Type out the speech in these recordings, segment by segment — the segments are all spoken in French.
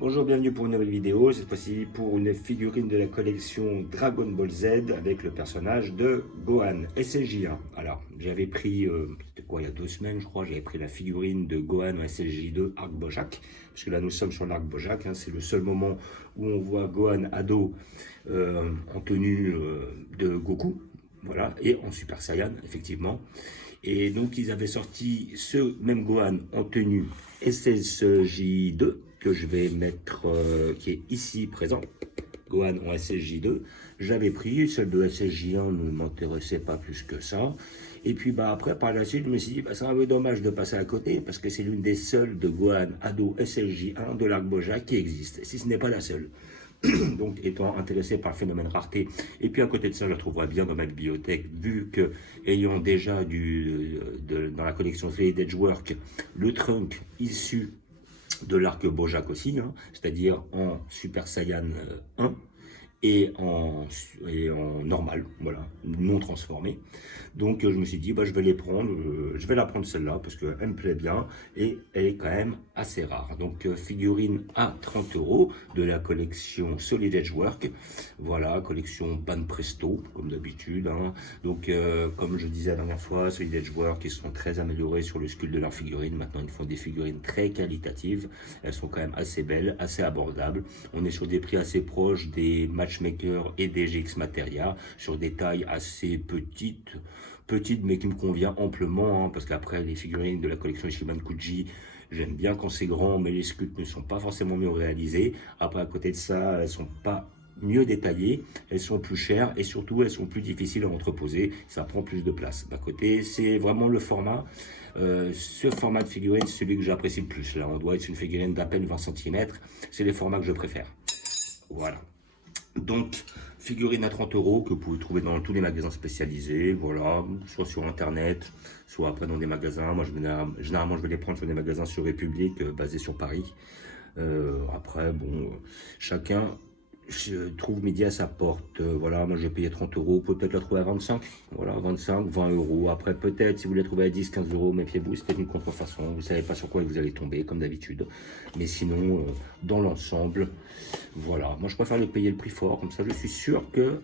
Bonjour, bienvenue pour une nouvelle vidéo, cette fois-ci pour une figurine de la collection Dragon Ball Z avec le personnage de Gohan, SLJ1. Alors, j'avais pris, c'était quoi, il y a 2 semaines je crois, j'avais pris la figurine de Gohan en SLJ2 Arc Bojack, parce que là nous sommes sur l'Arc Bojack, hein, c'est le seul moment où on voit Gohan ado en tenue de Goku, voilà, et en Super Saiyan, effectivement. Et donc ils avaient sorti ce même Gohan en tenue SSJ2 que je vais mettre, qui est ici présent. Gohan en SSJ2. J'avais pris, celle de SSJ1 ne m'intéressait pas plus que ça. Et puis bah après par la suite je me suis dit bah, c'est un peu dommage de passer à côté parce que c'est l'une des seules de Gohan ado SSJ1 de l'Arc Bojack qui existe, si ce n'est pas la seule. Donc étant intéressé par le phénomène rareté, et puis à côté de ça je la trouverai bien dans ma bibliothèque, vu que ayant déjà dans la collection Faded Edgework le trunk issu de l'arc Bojack aussi, hein, c'est-à-dire en Super Saiyan 1 et en normal, voilà, non transformé. Donc je me suis dit, bah, je vais les prendre, je vais la prendre celle-là parce qu'elle me plaît bien et elle est quand même assez rare. Donc figurine à 30 € de la collection Solid Edgework, voilà, collection Ban Presto comme d'habitude. Hein. Donc comme je disais la dernière fois, Solid Edgework, ils sont très améliorés sur le sculpte de leurs figurines. Maintenant ils font des figurines très qualitatives, elles sont quand même assez belles, assez abordables. On est sur des prix assez proches des Matchmaker et des GX Materia, sur des tailles assez petites mais qui me convient amplement, hein, parce qu'après les figurines de la collection Ishiban Kuji, j'aime bien quand c'est grand, mais les sculptes ne sont pas forcément mieux réalisés. Après, à côté de ça, elles sont pas mieux détaillées, elles sont plus chères et surtout elles sont plus difficiles à entreposer, ça prend plus de place. D'un côté, c'est vraiment le format, ce format de figurine, c'est celui que j'apprécie le plus. Là, on doit être une figurine d'à peine 20 cm, c'est les formats que je préfère. Voilà. Donc, figurine à 30 € que vous pouvez trouver dans tous les magasins spécialisés, voilà, soit sur internet, soit après dans des magasins. Moi, généralement, je vais les prendre sur des magasins sur République, basés sur Paris. Après, bon, chacun trouve midi à sa porte. Voilà, moi j'ai payé 30 €, peut-être la trouver à 25, voilà, 25, 20 €. Après, peut-être si vous la trouvez à 10, 15 €, méfiez-vous, c'est peut-être une contrefaçon. Vous ne savez pas sur quoi vous allez tomber, comme d'habitude. Mais sinon, dans l'ensemble, voilà, moi je préfère le payer le prix fort, comme ça je suis sûr que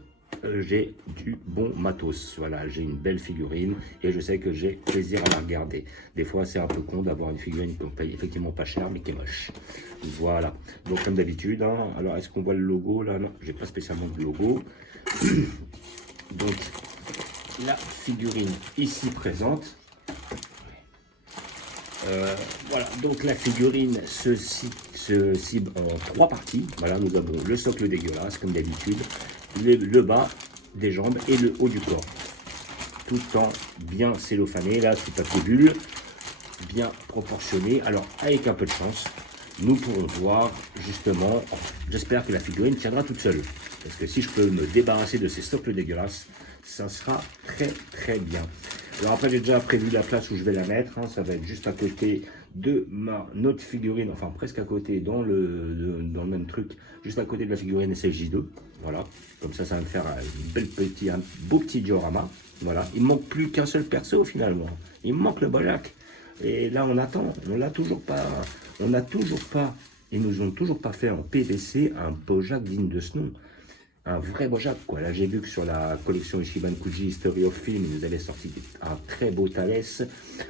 j'ai du bon matos. Voilà, j'ai une belle figurine et je sais que j'ai plaisir à la regarder. Des fois c'est un peu con d'avoir une figurine qu'on paye effectivement pas cher mais qui est moche. Voilà, donc comme d'habitude, hein, alors est-ce qu'on voit le logo là? Non, j'ai pas spécialement de logo. Donc la figurine ici présente. Voilà, donc la figurine se cible en 3 parties. Voilà, nous avons le socle dégueulasse comme d'habitude, le bas des jambes et le haut du corps, tout en bien cellophané, là sous papier bulle, bien proportionné. Alors avec un peu de chance, nous pourrons voir justement, j'espère que la figurine tiendra toute seule, parce que si je peux me débarrasser de ces socles dégueulasses, ça sera très bien. Alors après j'ai déjà prévu la place où je vais la mettre, hein, ça va être juste à côté de notre figurine, enfin presque à côté, dans le même truc, juste à côté de la figurine SLJ2, voilà, comme ça va me faire un beau petit diorama, voilà, il me manque plus qu'un seul perso finalement, il me manque le Bojack, et là on attend, on n'a toujours pas, ils nous ont toujours pas fait en PVC un Bojack digne de ce nom. Un vrai Bojack, quoi. Là, j'ai vu que sur la collection Ishiban Kuji History of Film, ils nous avaient sorti un très beau Thalès,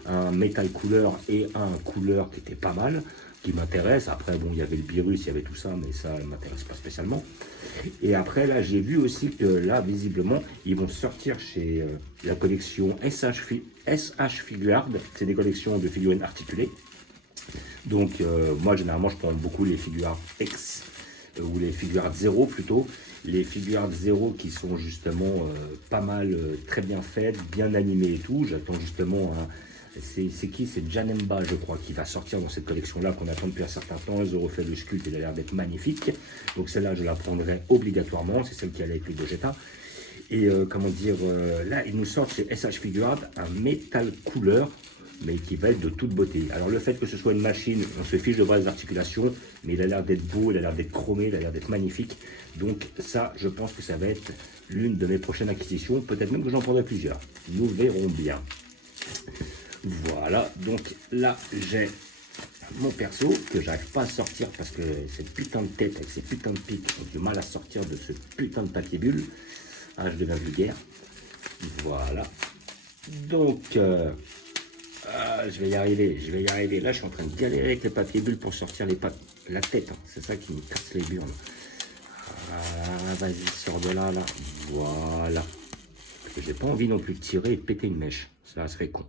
un métal couleur et un couleur qui était pas mal, qui m'intéresse. Après, bon, il y avait le virus, il y avait tout ça, mais ça ne m'intéresse pas spécialement. Et après, là, j'ai vu aussi que là, visiblement, ils vont sortir chez la collection SH Figuard. C'est des collections de figurines articulées. Donc, moi, généralement, je prends beaucoup les figures X ou les figures 0 plutôt. Les figures 0 qui sont justement pas mal, très bien faites, bien animées et tout. J'attends justement, c'est qui? C'est Janemba, je crois, qui va sortir dans cette collection-là qu'on attend depuis un certain temps. Ils ont refait le sculpte, il a l'air d'être magnifique. Donc celle-là, je la prendrai obligatoirement. C'est celle qui allait avec le Gogeta. Et comment dire, là, ils nous sortent chez SH Figuard un métal couleur, mais qui va être de toute beauté. Alors le fait que ce soit une machine, on se fiche de voir les articulations, mais il a l'air d'être beau, il a l'air d'être chromé, il a l'air d'être magnifique. Donc ça, je pense que ça va être l'une de mes prochaines acquisitions. Peut-être même que j'en prendrai plusieurs. Nous verrons bien. Voilà, donc là j'ai mon perso que j'arrive pas à sortir parce que cette putain de tête avec ces putains de pics ont du mal à sortir de ce putain de papier bulle. Ah, je deviens vulgaire. Voilà. Donc, je vais y arriver, je vais y arriver. Là, je suis en train de galérer avec les papiers bulles pour sortir la tête. Hein. C'est ça qui me casse les burnes. Ah, vas-y, sors de là, là. Voilà. J'ai pas envie non plus de tirer et de péter une mèche. Ça serait con.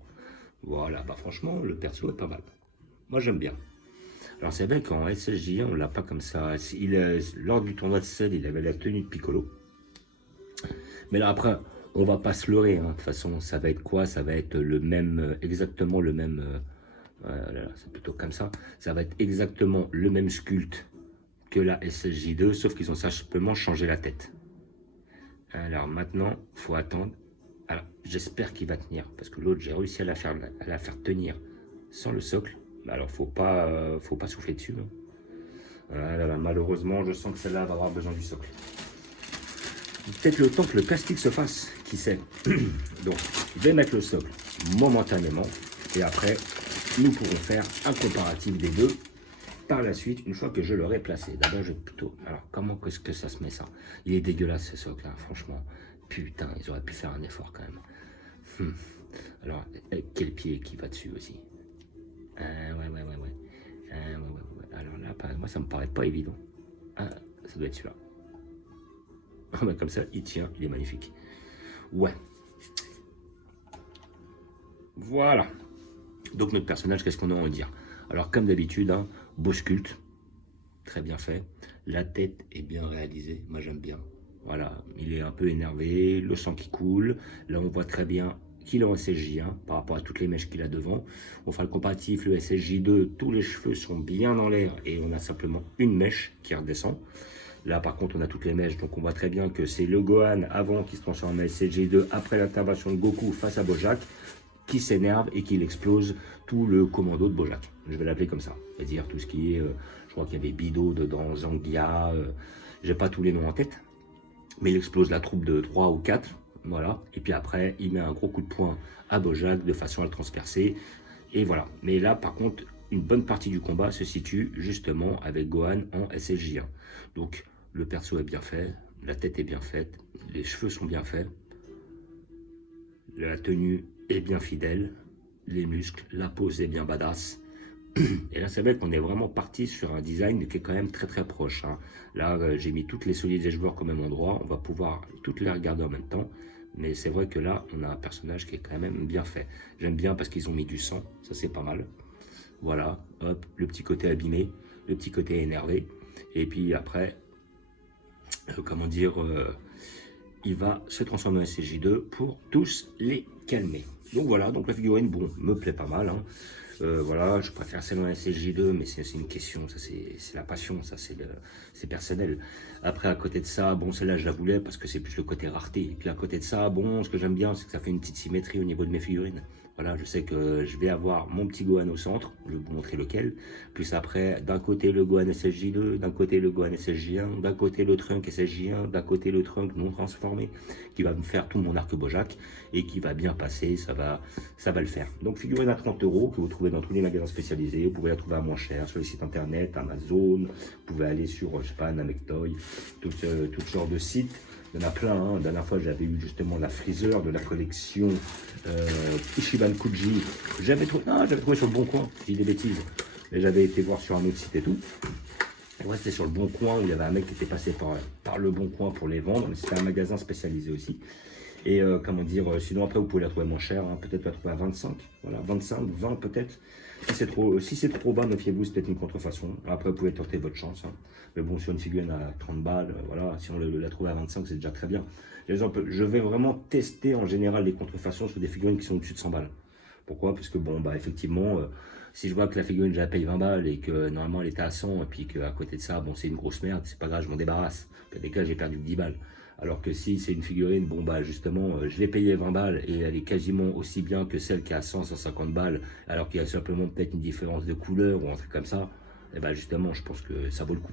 Voilà, bah franchement, le perso est pas mal. Moi, j'aime bien. Alors, c'est vrai qu'en SSJ, on l'a pas comme ça. Lors du tournoi de Cell, il avait la tenue de Piccolo. Mais là, après, on va pas se leurrer. Hein. De toute façon, ça va être quoi? Ça va être le même, exactement le même. Voilà, c'est plutôt comme ça. Ça va être exactement le même sculpte que la SSJ2, sauf qu'ils ont simplement changé la tête. Alors maintenant, il faut attendre. Alors, j'espère qu'il va tenir, parce que l'autre, j'ai réussi à la faire tenir sans le socle. Alors, faut pas souffler dessus. Hein. Voilà, malheureusement, je sens que celle-là va avoir besoin du socle. Peut-être le temps que le plastique se fasse, qui sait. Donc, je vais mettre le socle momentanément, et après, nous pourrons faire un comparatif des deux par la suite, une fois que je l'aurai placé. D'abord, je vais plutôt... Alors, comment est-ce que ça se met, ça? Il est dégueulasse, ce socle-là, franchement. Putain, ils auraient pu faire un effort, quand même. Alors, quel pied qui va dessus, aussi? Ouais. Alors là, moi, ça me paraît pas évident. Ah, ça doit être celui-là. Comme ça, il tient, il est magnifique. Ouais. Voilà. Donc, notre personnage, qu'est-ce qu'on a à en dire? Alors, comme d'habitude, hein, beau sculpte, très bien fait. La tête est bien réalisée, moi j'aime bien. Voilà, il est un peu énervé, le sang qui coule. Là, on voit très bien qu'il est en SSJ1 par rapport à toutes les mèches qu'il a devant. On fera le comparatif, le SSJ2, tous les cheveux sont bien dans l'air et on a simplement une mèche qui redescend. Là, par contre, on a toutes les mèches, donc on voit très bien que c'est le Gohan avant qui se transforme en SSJ2 après l'intervention de Goku face à Bojack, qui s'énerve et qui explose tout le commando de Bojack. Je vais l'appeler comme ça. C'est-à-dire tout ce qui est, je crois qu'il y avait Bido dedans, Zangia, j'ai pas tous les noms en tête, mais il explose la troupe de 3 ou 4, voilà. Et puis après, il met un gros coup de poing à Bojack de façon à le transpercer. Et voilà. Mais là, par contre, une bonne partie du combat se situe justement avec Gohan en SSJ1. Donc, le perso est bien fait, la tête est bien faite, les cheveux sont bien faits, la tenue est bien fidèle, les muscles, la pose est bien badass. Et là, c'est vrai qu'on est vraiment parti sur un design qui est quand même très très proche. Hein. Là, j'ai mis toutes les solides des joueurs au même endroit. On va pouvoir toutes les regarder en même temps. Mais c'est vrai que là, on a un personnage qui est quand même bien fait. J'aime bien parce qu'ils ont mis du sang. Ça, c'est pas mal. Voilà, hop, le petit côté abîmé, le petit côté énervé. Et puis après, comment dire, il va se transformer en SSJ2 pour tous les calmer. Donc voilà, donc la figurine, bon, me plaît pas mal. Hein. Voilà, je préfère celle en SSJ2, mais c'est une question, ça c'est la passion, ça c'est personnel. Après, à côté de ça, bon, celle-là je la voulais parce que c'est plus le côté rareté. Et puis à côté de ça, bon, ce que j'aime bien, c'est que ça fait une petite symétrie au niveau de mes figurines. Voilà, je sais que je vais avoir mon petit Gohan au centre, je vais vous montrer lequel. Plus après, d'un côté le Gohan SSJ2, d'un côté le Gohan SSJ1, d'un côté le Trunk SSJ1, d'un côté le Trunk non transformé, qui va me faire tout mon arc Bojack et qui va bien passer, ça va le faire. Donc figurine à 30 € que vous trouvez dans tous les magasins spécialisés, vous pouvez la trouver à moins cher sur le site internet, Amazon, vous pouvez aller sur, je sais pas, Namektoy, tout genre de sites. Il y en a plein, hein. La dernière fois j'avais eu justement la Freezer de la collection Ichiban Kuji. J'avais trouvé sur le Bon Coin, je dis des bêtises, mais j'avais été voir sur un autre site et tout. Et ouais, c'était sur le Bon Coin où il y avait un mec qui était passé par le Bon Coin pour les vendre, mais c'était un magasin spécialisé aussi. Et comment dire, sinon après vous pouvez la trouver moins cher, hein. Peut-être la trouver à 25, voilà, 25, 20 peut-être. Si c'est trop bas, méfiez-vous, c'est peut-être une contrefaçon. Après vous pouvez tenter votre chance. Hein. Mais bon, sur une figurine à 30 balles, voilà, si on la trouve à 25, c'est déjà très bien. Exemple, je vais vraiment tester en général les contrefaçons sur des figurines qui sont au-dessus de 100 balles. Pourquoi? Parce que bon, bah effectivement, si je vois que la figurine, je la paye 20 balles et que normalement elle était à 100, et puis qu'à côté de ça, bon, c'est une grosse merde, c'est pas grave, je m'en débarrasse. Dans des cas, j'ai perdu 10 balles. Alors que si c'est une figurine, bon bah justement, je l'ai payé 20 balles et elle est quasiment aussi bien que celle qui a 100, 150 balles, alors qu'il y a simplement peut-être une différence de couleur ou un truc comme ça, et bah justement, je pense que ça vaut le coup.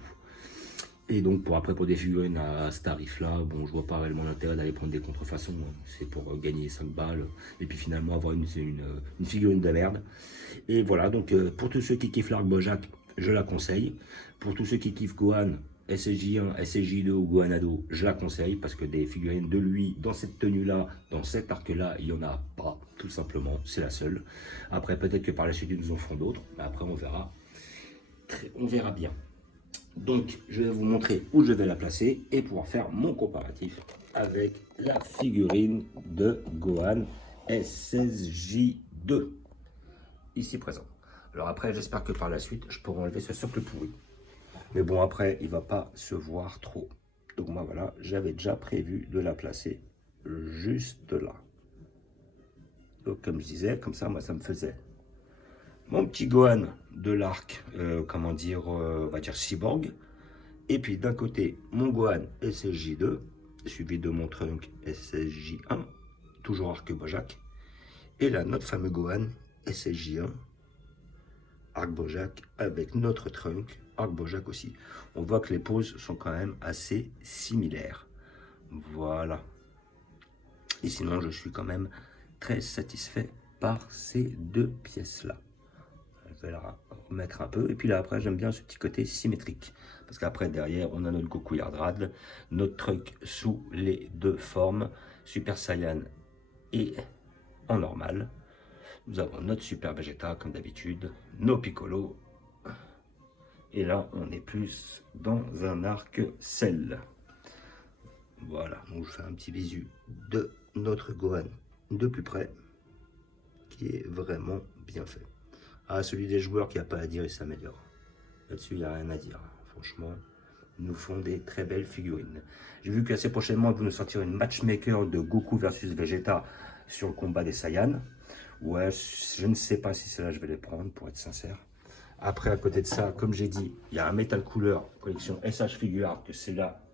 Et donc pour des figurines à ce tarif-là, bon, je vois pas réellement l'intérêt d'aller prendre des contrefaçons, hein. C'est pour gagner 5 balles et puis finalement avoir une figurine de merde. Et voilà, donc pour tous ceux qui kiffent l'Arc Bojack, je la conseille. Pour tous ceux qui kiffent Gohan, SSJ1, SSJ2 ou Gohanado, je la conseille parce que des figurines de lui dans cette tenue-là, dans cet arc-là, il n'y en a pas, tout simplement, c'est la seule. Après, peut-être que par la suite, ils nous en feront d'autres, mais après, on verra. On verra bien. Donc, je vais vous montrer où je vais la placer et pouvoir faire mon comparatif avec la figurine de Gohan SSJ2, ici présent. Alors après, j'espère que par la suite, je pourrai enlever ce socle pourri. Mais bon, après, il ne va pas se voir trop. Donc moi, voilà, j'avais déjà prévu de la placer juste là. Donc comme je disais, comme ça, moi, ça me faisait mon petit Gohan de l'arc, on va dire cyborg. Et puis d'un côté, mon Gohan SSJ2, suivi de mon trunk SSJ1, toujours arc Bojack. Et là, notre fameux Gohan SSJ1, arc Bojack, avec notre trunk, arc Bojack aussi. On voit que les poses sont quand même assez similaires. Voilà. Et sinon, je suis quand même très satisfait par ces deux pièces-là. Je vais la remettre un peu. Et puis là, après, j'aime bien ce petit côté symétrique. Parce qu'après, derrière, on a notre Goku Yardrad, notre truc sous les deux formes, Super Saiyan et en normal. Nous avons notre Super Vegeta, comme d'habitude, nos Piccolo. Et là, on est plus dans un arc Cell. Voilà, donc je fais un petit visu de notre Gohan de plus près, qui est vraiment bien fait. Ah, celui des joueurs qui n'a pas à dire, il s'améliore. Là-dessus, il n'y a rien à dire. Franchement, ils nous font des très belles figurines. J'ai vu qu'assez prochainement, ils vont nous sortir une matchmaker de Goku versus Vegeta sur le combat des Saiyans. Ouais, je ne sais pas si celle-là, je vais les prendre, pour être sincère. Après, à côté de ça, comme j'ai dit, il y a un Metal Cooler, collection SH Figure Art, que c'est là,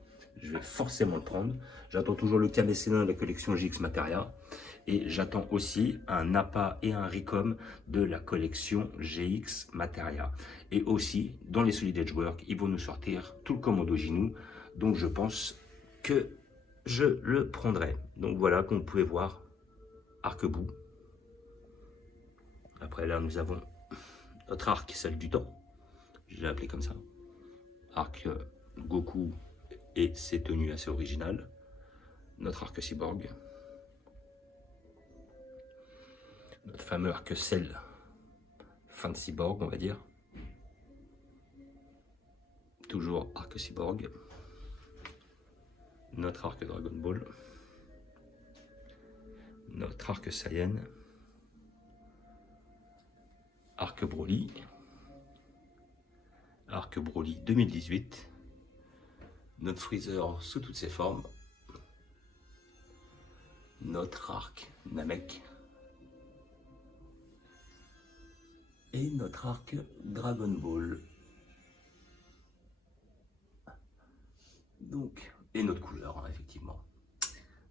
je vais forcément le prendre. J'attends toujours le Kamessénin de la collection GX Materia. Et j'attends aussi un Nappa et un Ricom de la collection GX Materia. Et aussi, dans les Solid Edgework, ils vont nous sortir tout le commando Ginou. Donc je pense que je le prendrai. Donc voilà, comme vous pouvez voir, arc-bout. Après là, nous avons notre arc, celle du temps. Je l'ai appelé comme ça. Arc Goku et ses tenues assez originales. Notre arc cyborg. Notre fameux arc Cell, fin de cyborg, on va dire. Toujours arc cyborg. Notre arc Dragon Ball. Notre arc Saiyan. Arc Broly. Arc Broly 2018. Notre Freezer sous toutes ses formes. Notre arc Namek. Et notre arc Dragon Ball. Donc, et notre couleur, hein, effectivement.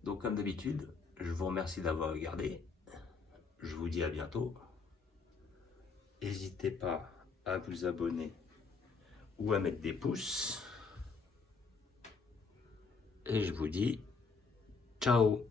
Donc, comme d'habitude, je vous remercie d'avoir regardé. Je vous dis à bientôt. N'hésitez pas à vous abonner ou à mettre des pouces. Et je vous dis ciao.